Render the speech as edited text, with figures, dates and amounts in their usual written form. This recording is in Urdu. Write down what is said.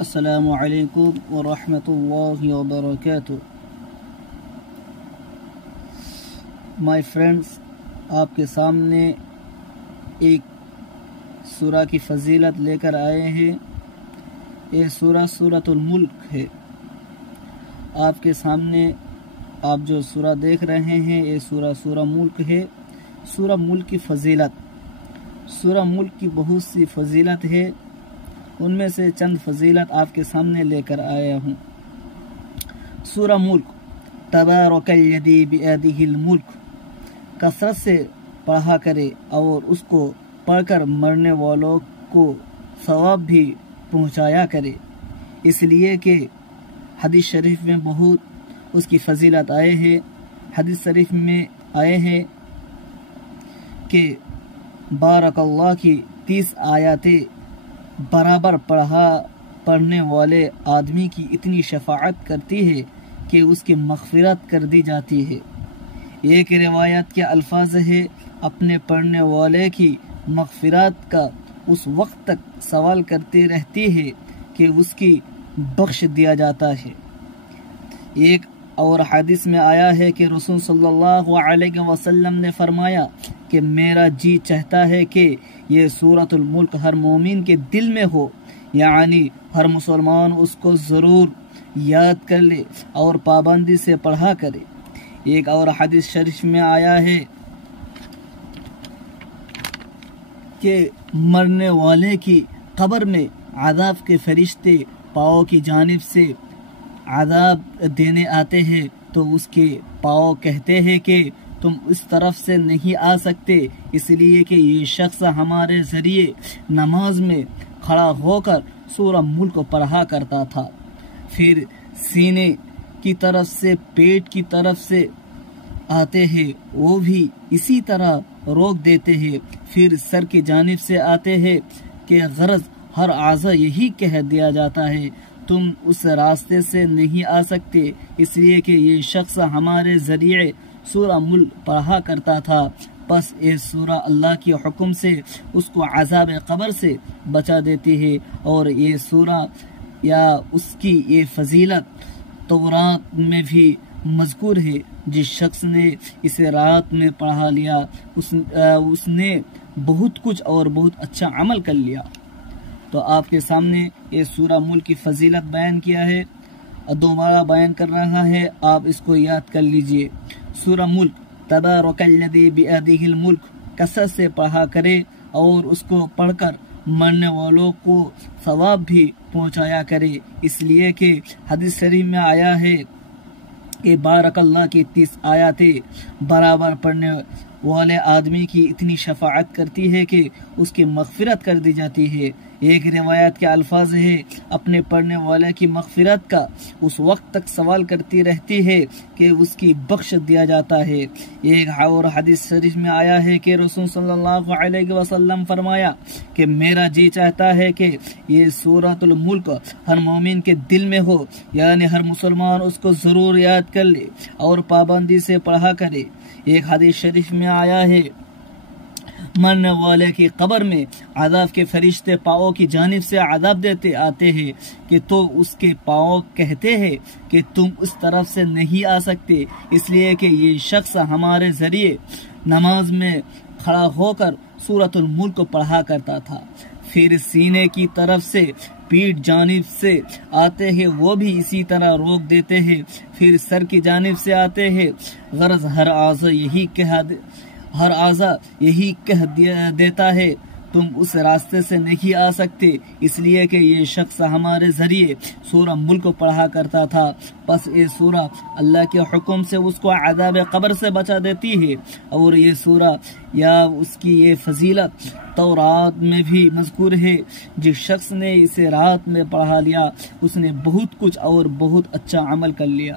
السلام علیکم ورحمۃ اللہ وبرکاتہ۔ مائی فرینڈس، آپ کے سامنے ایک سورہ کی فضیلت لے کر آئے ہیں۔ یہ سورہ سورۃ الملک ہے۔ آپ کے سامنے آپ جو سورہ دیکھ رہے ہیں یہ سورہ ملک ہے۔ سورہ ملک کی فضیلت، سورہ ملک کی بہت سی فضیلت ہے، ان میں سے چند فضیلت آپ کے سامنے لے کر آیا ہوں۔ سورہ ملک، تبارک الذی بیدہ الملک، کثرت سے پڑھا کرے اور اس کو پڑھ کر مرنے والوں کو ثواب بھی پہنچایا کرے، اس لیے کہ حدیث شریف میں بہت اس کی فضیلت آئے ہیں۔ حدیث شریف میں آئے ہیں کہ بارک اللہ کی 30 آیاتیں برابر پڑھنے والے آدمی کی اتنی شفاعت کرتی ہے کہ اس کی مغفرت کر دی جاتی ہے۔ ایک روایت کے الفاظ ہے، اپنے پڑھنے والے کی مغفرت کا اس وقت تک سوال کرتی رہتی ہے کہ اس کی بخش دیا جاتا ہے۔ ایک اور حدیث میں آیا ہے کہ رسول صلی اللہ علیہ وسلم نے فرمایا کہ میرا جی چاہتا ہے کہ یہ سورۃ الملک ہر مومن کے دل میں ہو، یعنی ہر مسلمان اس کو ضرور یاد کر لے اور پابندی سے پڑھا کرے۔ ایک اور حدیث شریف میں آیا ہے کہ مرنے والے کی قبر میں عذاب کے فرشتے پاؤں کی جانب سے عذاب دینے آتے ہیں، تو اس کے پاؤں کہتے ہیں کہ تم اس طرف سے نہیں آ سکتے، اس لیے کہ یہ شخص ہمارے ذریعے نماز میں کھڑا ہو کر سورہ ملک پڑھا کرتا تھا۔ پھر سینے کی طرف سے پیٹ کی طرف سے آتے ہیں، وہ بھی اسی طرح روک دیتے ہیں۔ پھر سر کی جانب سے آتے ہیں کہ غرض ہر اعضاء یہی کہہ دیا جاتا ہے تم اس راستے سے نہیں آ سکتے، اس لیے کہ یہ شخص ہمارے ذریعے سورہ ملک پڑھا کرتا تھا۔ پس یہ سورہ اللہ کے حکم سے اس کو عذاب قبر سے بچا دیتی ہے، اور یہ سورہ یا اس کی یہ فضیلت تورات میں بھی مذکور ہے۔ جس شخص نے اسے رات میں پڑھا لیا اس نے بہت کچھ اور بہت اچھا عمل کر لیا۔ تو آپ کے سامنے یہ سورہ ملک کی فضیلت بیان کیا ہے، دوبارہ بیان کر رہا ہے، آپ اس کو یاد کر لیجئے۔ سورہ ملک، تبارک الذی بیدہ الملک، کثرت سے پڑھا کرے اور اس کو پڑھ کر مرنے والوں کو ثواب بھی پہنچایا کرے، اس لیے کہ حدیث شریف میں آیا ہے کہ بارک اللہ کی 30 آیاتیں برابر پڑھنے والے آدمی کی اتنی شفاعت کرتی ہے کہ اس کی مغفرت کر دی جاتی ہے۔ ایک روایت کے الفاظ ہے، اپنے پڑھنے والے کی مغفرت کا اس وقت تک سوال کرتی رہتی ہے کہ اس کی بخش دیا جاتا ہے۔ ایک اور حدیث شریف میں آیا ہے کہ رسول صلی اللہ علیہ وسلم فرمایا کہ میرا جی چاہتا ہے کہ یہ سورۃ الملک ہر مومن کے دل میں ہو، یعنی ہر مسلمان اس کو ضرور یاد کر لے اور پابندی سے پڑھا کرے۔ ایک حدیث شریف میں آیا ہے، مرنے والے کی قبر میں عذاب کے فرشتے پاؤں کی جانب سے عذاب دیتے آتے ہیں کہ تو اس کے پاؤں کہتے ہیں کہ تم اس طرف سے نہیں آ سکتے، اس لیے کہ یہ شخص ہمارے ذریعے نماز میں کھڑا ہو کر سورۃ الملک پڑھا کرتا تھا۔ پھر سینے کی طرف سے پیٹ جانب سے آتے ہیں، وہ بھی اسی طرح روک دیتے ہیں۔ پھر سر کی جانب سے آتے ہیں، غرض ہر اعضاء یہی کہہ دیتا ہے تم اس راستے سے نہیں آ سکتے، اس لیے کہ یہ شخص ہمارے ذریعے سورہ ملک پڑھا کرتا تھا۔ پس یہ سورہ اللہ کے حکم سے اس کو عذاب قبر سے بچا دیتی ہے، اور یہ سورہ یا اس کی یہ فضیلت تورات میں بھی مذکور ہے۔ جس شخص نے اسے رات میں پڑھا لیا اس نے بہت کچھ اور بہت اچھا عمل کر لیا۔